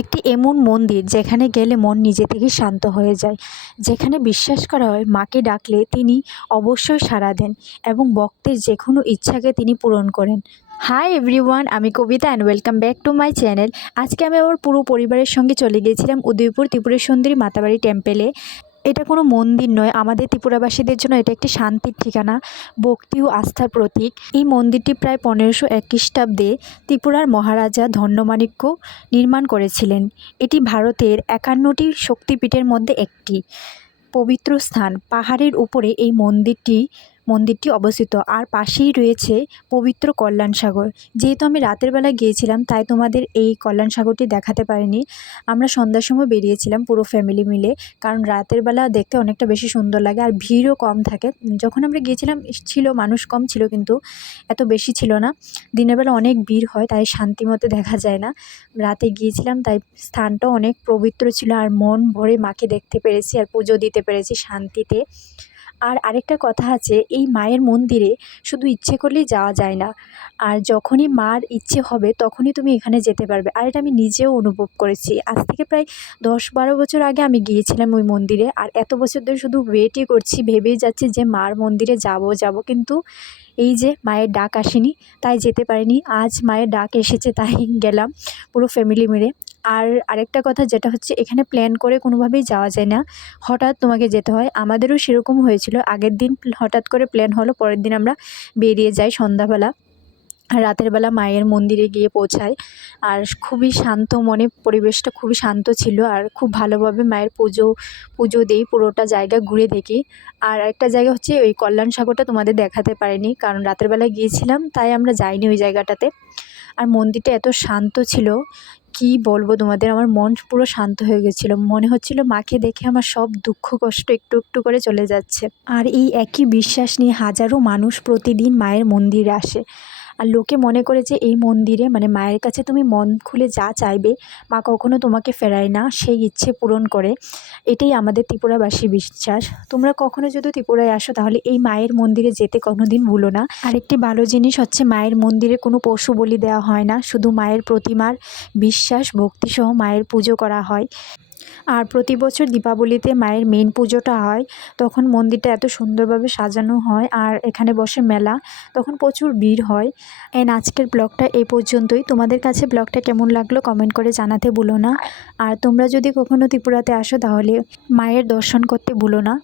একটি এমন মন্দির যেখানে গেলে মন নিজে থেকেই শান্ত হয়ে যায়, যেখানে বিশ্বাস করা হয় মাকে ডাকলে তিনি অবশ্যই সাড়া দেন এবং ভক্তের যে কোনো ইচ্ছাকে তিনি পূরণ করেন। হাই এভরিওয়ান, আমি Kabita and welcome back to my channel. আজকে আমি আমার পুরো পরিবারের সঙ্গে চলে গিয়েছিলাম উদয়পুর ত্রিপুরা সুন্দরী মাতাবাড়ি টেম্পেলে। এটা কোনো মন্দির নয়, আমাদের ত্রিপুরাবাসীদের জন্য এটা একটি শান্তির ঠিকানা, ভক্তি ও আস্থার প্রতীক। এই মন্দিরটি প্রায় 1501 খ্রিস্টাব্দে ত্রিপুরার মহারাজা ধন্যমাণিক্য নির্মাণ করেছিলেন। এটি ভারতের 51টি শক্তিপীঠের মধ্যে একটি পবিত্র স্থান। পাহাড়ের উপরে এই মন্দিরটি অবস্থিত, আর পাশেই রয়েছে পবিত্র কল্যাণ সাগর। যেহেতু আমি রাতের বেলা গিয়েছিলাম তাই তোমাদের এই কল্যাণ সাগরটি দেখাতে পারিনি। আমরা সন্ধ্যার সময় বেরিয়েছিলাম পুরো ফ্যামিলি মিলে, কারণ রাতের বেলা দেখতে অনেকটা বেশি সুন্দর লাগে আর ভিড়ও কম থাকে। যখন আমরা গিয়েছিলাম ছিল মানুষ কম ছিল, কিন্তু এত বেশি ছিল না। দিনের বেলা অনেক ভিড় হয় তাই শান্তি মতো দেখা যায় না। রাতে গিয়েছিলাম তাই স্থানটাও অনেক পবিত্র ছিল, আর মন ভরে মাকে দেখতে পেরেছি আর পুজো দিতে পেরেছি শান্তিতে। আর আরেকটা কথা আছে, এই মায়ের মন্দিরে শুধু ইচ্ছে করলেই যাওয়া যায় না, আর যখনই মার ইচ্ছে হবে তখনই তুমি এখানে যেতে পারবে। আর এটা আমি নিজেও অনুভব করেছি। আজ থেকে প্রায় 10-12 বছর আগে আমি গিয়েছিলাম ওই মন্দিরে, আর এত বছর ধরে শুধু ওয়েটই করছি, ভেবেই যাচ্ছি যে মার মন্দিরে যাব, কিন্তু এই যে মায়ের ডাক আসেনি তাই যেতে পারিনি। আজ মায়ের ডাক এসেছে তাই গেলাম পুরো ফ্যামিলি মিলে। আর আরেকটা কথা যেটা হচ্ছে, এখানে প্ল্যান করে কোনোভাবেই যাওয়া যায় না, হঠাৎ তোমাকে যেতে হয়। আমাদেরও সেরকম হয়েছিল, আগের দিন হঠাৎ করে প্ল্যান হলো, পরের দিন আমরা বেরিয়ে যাই সন্ধ্যাবেলা। আর রাতের বেলা মায়ের মন্দিরে গিয়ে পৌঁছাই, আর খুবই শান্ত মনে, পরিবেশটা খুবই শান্ত ছিল, আর খুব ভালোভাবে মায়ের পুজো দিই, পুরোটা জায়গা ঘুরে দেখি। আর একটা জায়গা হচ্ছে ওই কল্যাণ সাগরটা তোমাদের দেখাতে পারিনি, কারণ রাতের বেলায় গিয়েছিলাম তাই আমরা যাইনি ওই জায়গাটাতে। আর মন্দিরটা এত শান্ত ছিল, কি বলবো তোমাদের, আমার মন পুরো শান্ত হয়ে গেছিলো। মনে হচ্ছিল মাকে দেখে আমার সব দুঃখ কষ্ট একটু একটু করে চলে যাচ্ছে। আর এই একই বিশ্বাস নিয়ে হাজারো মানুষ প্রতিদিন মায়ের মন্দিরে আসে। আর লোকে মনে করে যে এই মন্দিরে মানে মায়ের কাছে তুমি মন খুলে যা চাইবে মা কখনো তোমাকে ফেরায় না, সেই ইচ্ছে পূরণ করে। এটাই আমাদের ত্রিপুরাবাসী বিশ্বাস। তোমরা কখনো যদি ত্রিপুরায় আসো তাহলে এই মায়ের মন্দিরে যেতে কোনোদিন ভুলো না। আরেকটি ভালো জিনিস হচ্ছে, মায়ের মন্দিরে কোনো পশু বলি দেওয়া হয় না, শুধু মায়ের প্রতিমার বিশ্বাস ভক্তিসহ মায়ের পুজো করা হয়। আর প্রতি বছর দীপাবলিতে মায়ের মেন পুজোটা হয়, তখন মন্দিরটা এত সুন্দরভাবে সাজানো হয় আর এখানে বসে মেলা, তখন প্রচুর ভিড় হয়। আজকের ব্লগটা এই পর্যন্তই। তোমাদের কাছে ব্লগটা কেমন লাগলো কমেন্ট করে জানাতে ভুলো না। আর তোমরা যদি কখনো ত্রিপুরাতে আসো তাহলে মায়ের দর্শন করতে ভুলো না।